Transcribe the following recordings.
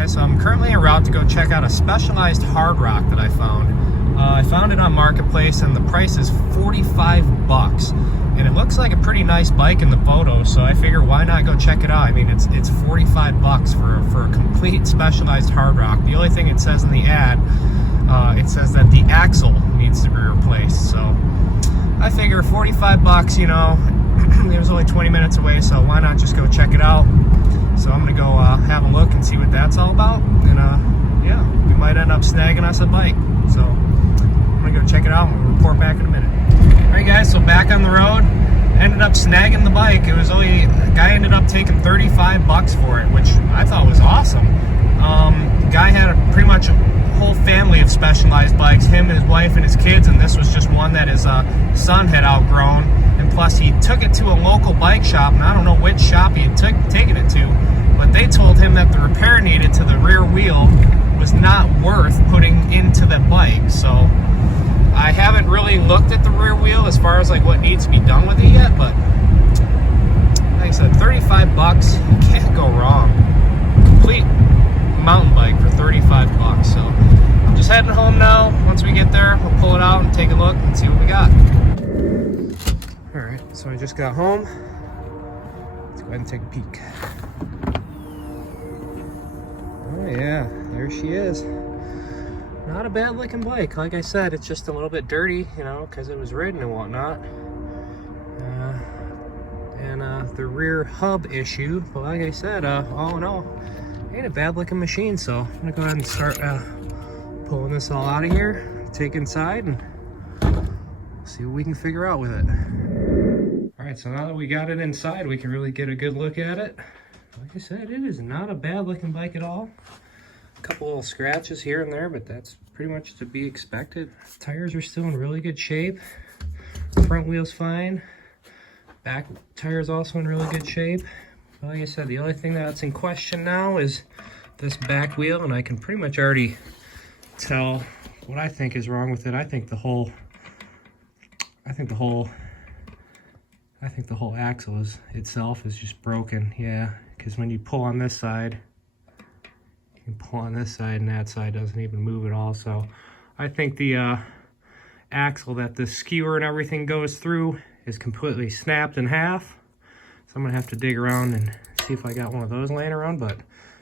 Guys, so I'm currently en route to go check out a Specialized HardRock that I found. I found it on Marketplace and the price is 45 bucks. And it looks like a pretty nice bike in the photo, so I figure why not go check it out. I mean, it's 45 bucks for a complete Specialized HardRock. The only thing it says in the ad, it says that the axle needs to be replaced. So I figure 45 bucks, you know, it was only 20 minutes away, so why not just go check it out. So I'm gonna go have a look and see what that's all about, and yeah, we might end up snagging us a bike. So I'm gonna go check it out and we'll report back in a minute. All right, guys, so back on the road, ended up snagging the bike. It was only, the guy ended up taking 35 bucks for it, which I thought was awesome. The guy had pretty much a whole family of Specialized bikes, him, his wife, and his kids, and this was just one that his son had outgrown. And plus, he took it to a local bike shop, and I don't know which shop he had taken it to, but they told him that the repair needed to the rear wheel was not worth putting into the bike. So I haven't really looked at the rear wheel as far as like what needs to be done with it yet, but like I said, 35 bucks, you can't go wrong. Complete mountain bike for 35 bucks. So I'm just heading home now. Once we get there, we'll pull it out and take a look and see what we got. All right, so I just got home. Let's go ahead and take a peek. Oh yeah, there she is. Not a bad looking bike. Like I said, it's just a little bit dirty, you know, because it was ridden and whatnot. And the rear hub issue, but like I said, all in all, ain't a bad looking machine. So I'm gonna go ahead and start pulling this all out of here, take inside, and see what we can figure out with it. All right, so now that we got it inside, we can really get a good look at it. Like I said, it is not a bad looking bike at all. A couple little scratches here and there, but that's pretty much to be expected. Tires are still in really good shape. Front wheel's fine. Back tire's also in really good shape. Like I said, the only thing that's in question now is this back wheel, and I can pretty much already tell what I think is wrong with it. I think the whole axle itself is just broken. Yeah, because when you pull on this side, you can pull on this side and that side doesn't even move at all. So I think the axle that the skewer and everything goes through is completely snapped in half. So I'm gonna have to dig around and see if I got one of those laying around, but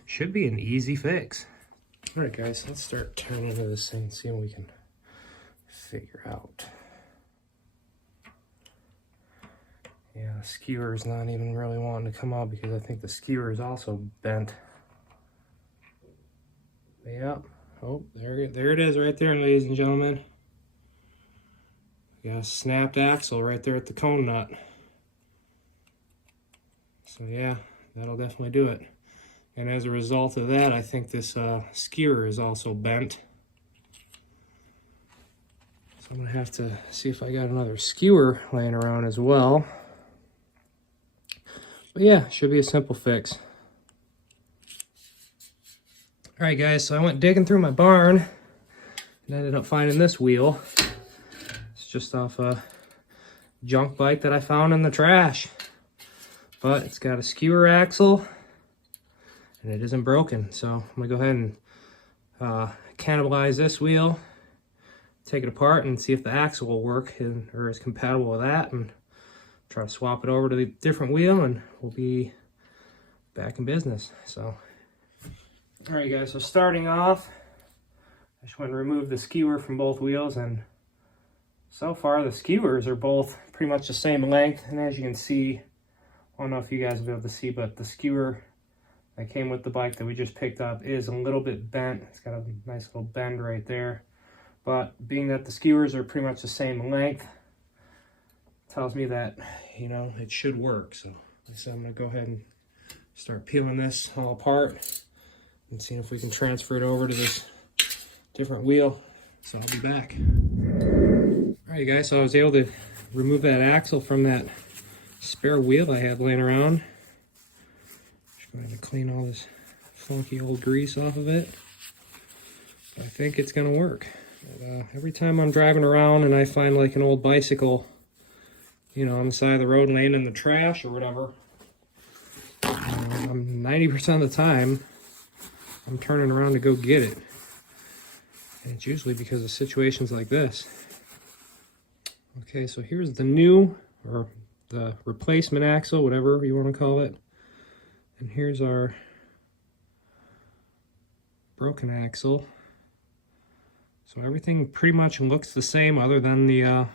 should be an easy fix. All right, guys, let's start turning into this thing and see what we can figure out. Yeah, the skewer is not even really wanting to come out because I think the skewer is also bent. Yeah. Oh, there it is right there, ladies and gentlemen. We got a snapped axle right there at the cone nut. So yeah, that'll definitely do it. And as a result of that, I think this skewer is also bent. So I'm gonna have to see if I got another skewer laying around as well. But yeah, should be a simple fix. All right, guys, so I went digging through my barn and ended up finding this wheel. It's just off a junk bike that I found in the trash. But it's got a skewer axle and it isn't broken. So I'm gonna go ahead and cannibalize this wheel, take it apart and see if the axle will work or is compatible with that, and try to swap it over to the different wheel, and we'll be back in business. So, all right, guys, so starting off, I just went and removed the skewer from both wheels, and so far the skewers are both pretty much the same length. And as you can see, I don't know if you guys will be able to see, but the skewer that came with the bike that we just picked up is a little bit bent. It's got a nice little bend right there. But being that the skewers are pretty much the same length, tells me that, you know, it should work. So I'm gonna go ahead and start peeling this all apart and seeing if we can transfer it over to this different wheel. So I'll be back. All right, guys, so I was able to remove that axle from that spare wheel I had laying around. Just going to clean all this funky old grease off of it. I think it's gonna work. But, every time I'm driving around and I find like an old bicycle, you know, on the side of the road laying in the trash or whatever, 90% of the time I'm turning around to go get it. And it's usually because of situations like this. Okay, so here's the new, or the replacement axle, whatever you want to call it. And here's our broken axle. So everything pretty much looks the same other than the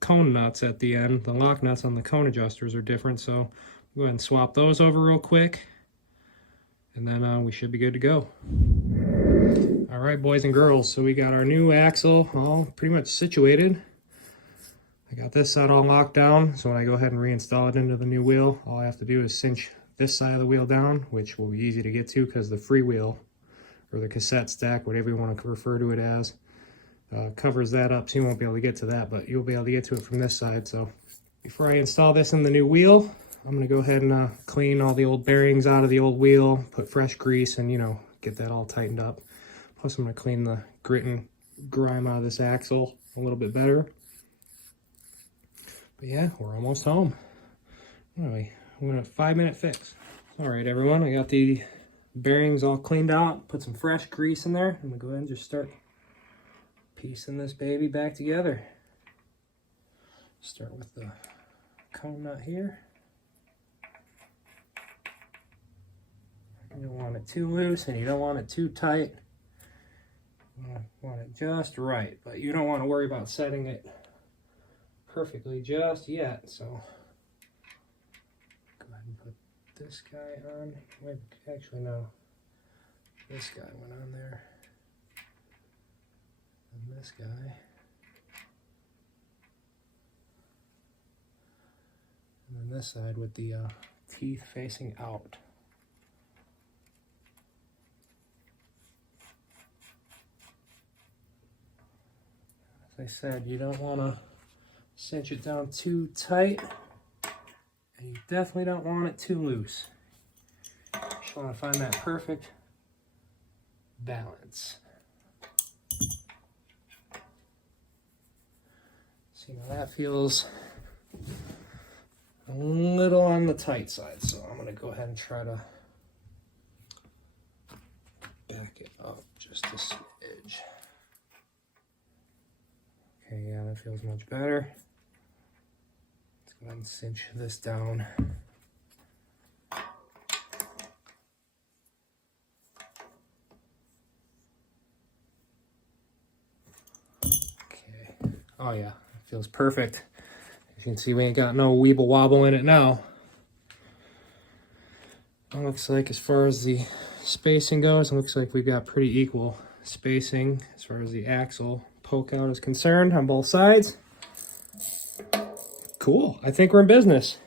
cone nuts at the end. The lock nuts on the cone adjusters are different, so go ahead and swap those over real quick, and then we should be good to go. All right, boys and girls, so we got our new axle all pretty much situated. I got this side all locked down, so when I go ahead and reinstall it into the new wheel, all I have to do is cinch this side of the wheel down, which will be easy to get to because the freewheel, or the cassette stack, whatever you want to refer to it as, covers that up, so you won't be able to get to that, but you'll be able to get to it from this side. So before I install this in the new wheel, I'm going to go ahead and clean all the old bearings out of the old wheel, put fresh grease, and, you know, get that all tightened up. Plus, I'm going to clean the grit and grime out of this axle a little bit better. But yeah, we're almost home. Anyway, we're a 5-minute fix. All right, everyone, I got the bearings all cleaned out, put some fresh grease in there. I'm going to go ahead and just start piecing this baby back together. Start with the cone nut here. You don't want it too loose and you don't want it too tight. You want it just right, but you don't want to worry about setting it perfectly just yet. So go ahead and put this guy on. Wait, actually no, this guy went on there. And this guy. And then this side with the teeth facing out. As I said, you don't want to cinch it down too tight, and you definitely don't want it too loose. You just want to find that perfect balance. See, now that feels a little on the tight side, so I'm going to go ahead and try to back it up just a smidge. Okay, yeah, that feels much better. Let's go ahead and cinch this down. Okay. Oh yeah, it feels perfect. As you can see, we ain't got no weeble wobble in it now. It looks like, as far as the spacing goes, it looks like we've got pretty equal spacing as far as the axle poke out is concerned on both sides. Cool, I think we're in business.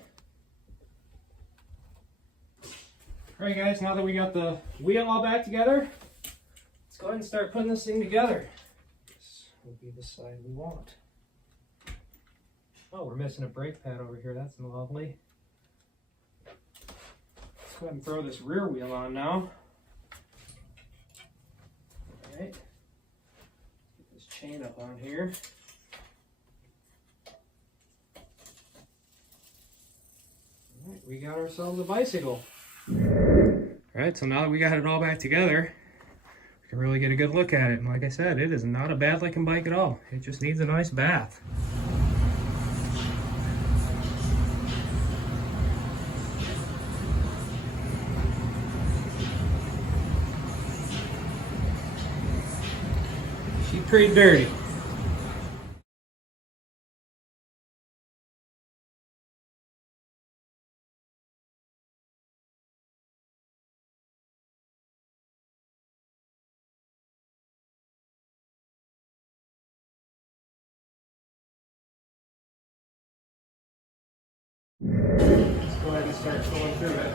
All right, guys, now that we got the wheel all back together, let's go ahead and start putting this thing together. This will be the side we want. Oh, we're missing a brake pad over here. That's lovely. Let's go ahead and throw this rear wheel on now. All right. Get this chain up on here. All right, we got ourselves a bicycle. All right, so now that we got it all back together, we can really get a good look at it. And like I said, it is not a bad looking bike at all. It just needs a nice bath. She's pretty dirty. Let's go ahead and start going through it.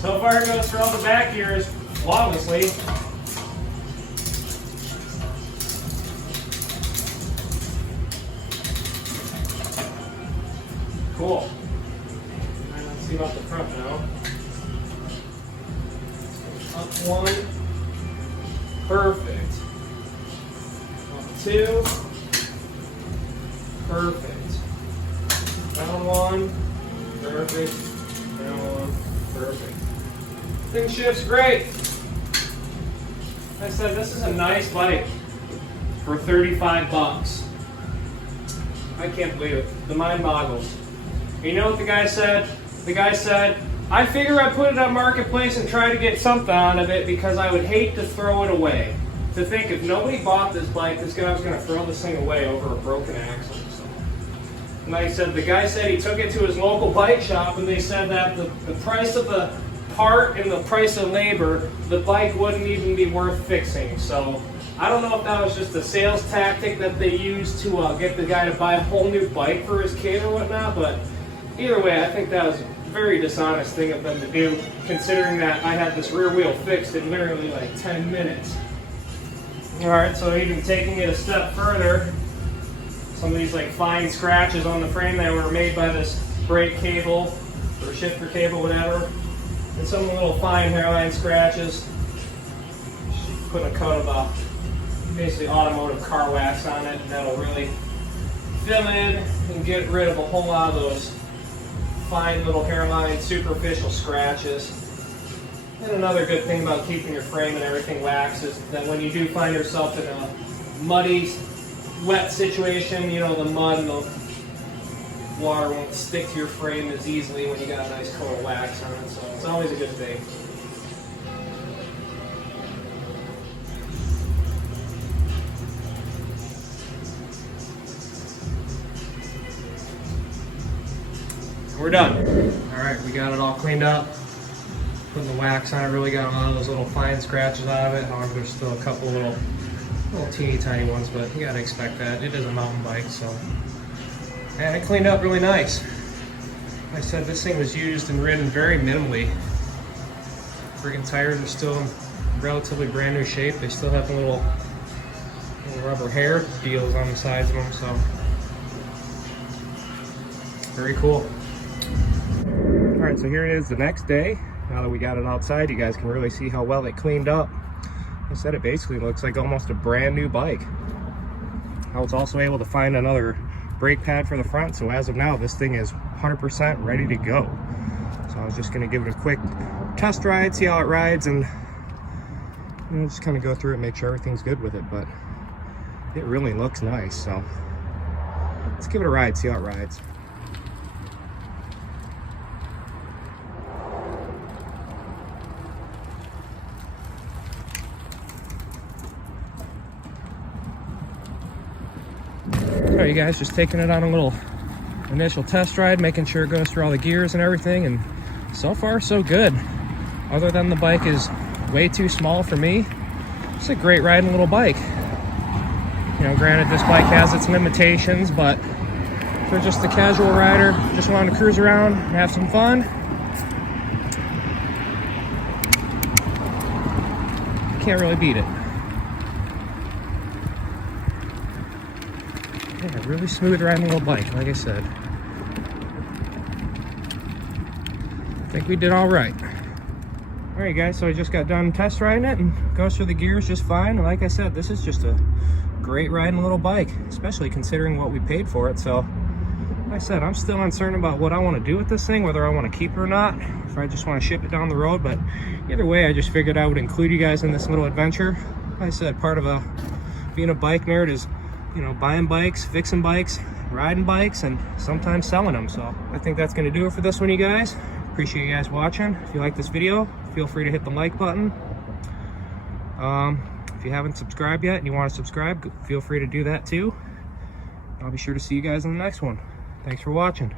So far it goes through all the back gears flawlessly. Cool. Let's see about the front now. Up one. Perfect. Up two. Perfect. Down one. Perfect. Down one. Perfect. Thing shifts great. Like I said, this is a nice bike for 35 bucks. I can't believe it. The mind boggles. You know what the guy said? The guy said, I figure I put it on Marketplace and try to get something out of it because I would hate to throw it away. To think if nobody bought this bike, this guy was going to throw this thing away over a broken axle. So. And like I said, the guy said he took it to his local bike shop and they said that the price of the part and the price of labor, the bike wouldn't even be worth fixing. So I don't know if that was just a sales tactic that they used to get the guy to buy a whole new bike for his kid or whatnot, but either way, I think that was a very dishonest thing of them to do, considering that I had this rear wheel fixed in literally like 10 minutes. Alright, so even taking it a step further, some of these like fine scratches on the frame that were made by this brake cable or shifter cable, whatever, and some little fine hairline scratches. Put a coat of basically automotive car wax on it, and that'll really fill in and get rid of a whole lot of those fine little hairline superficial scratches. And another good thing about keeping your frame and everything waxed is that when you do find yourself in a muddy, wet situation, you know, the mud and the water won't stick to your frame as easily when you got a nice coat of wax on it, so it's always a good thing. We're done. All right, we got it all cleaned up. Putting the wax on it, really got a lot of those little fine scratches out of it. However, there's still a couple little teeny tiny ones, but you gotta expect that. It is a mountain bike, so. And it cleaned up really nice. Like I said, this thing was used and ridden very minimally. Friggin' tires are still in relatively brand new shape. They still have the little rubber hair deals on the sides of them, so. Very cool. All right, so here it is the next day. Now that we got it outside, you guys can really see how well it cleaned up. I said it basically looks like almost a brand new bike. I was also able to find another brake pad for the front, so as of now, this thing is 100% ready to go. So I was just gonna give it a quick test ride, see how it rides, and just kind of go through it, make sure everything's good with it, but it really looks nice, so let's give it a ride, see how it rides. So you guys, just taking it on a little initial test ride, making sure it goes through all the gears and everything, and so far so good. Other than the bike is way too small for me, it's a great riding little bike. You know, granted this bike has its limitations, but for just the casual rider, just wanting to cruise around and have some fun, can't really beat it. Yeah, really smooth riding little bike, like I said. I think we did all right. All right, guys, so I just got done test riding it and goes through the gears just fine. And like I said, this is just a great riding little bike, especially considering what we paid for it. So, like I said, I'm still uncertain about what I want to do with this thing, whether I want to keep it or not, if I just want to ship it down the road. But either way, I just figured I would include you guys in this little adventure. Like I said, part of being a bike nerd is, you know, buying bikes, fixing bikes, riding bikes, and sometimes selling them. So I think that's going to do it for this one, you guys. Appreciate you guys watching. If you like this video, feel free to hit the like button. If you haven't subscribed yet and you want to subscribe, feel free to do that too. I'll be sure to see you guys in the next one. Thanks for watching.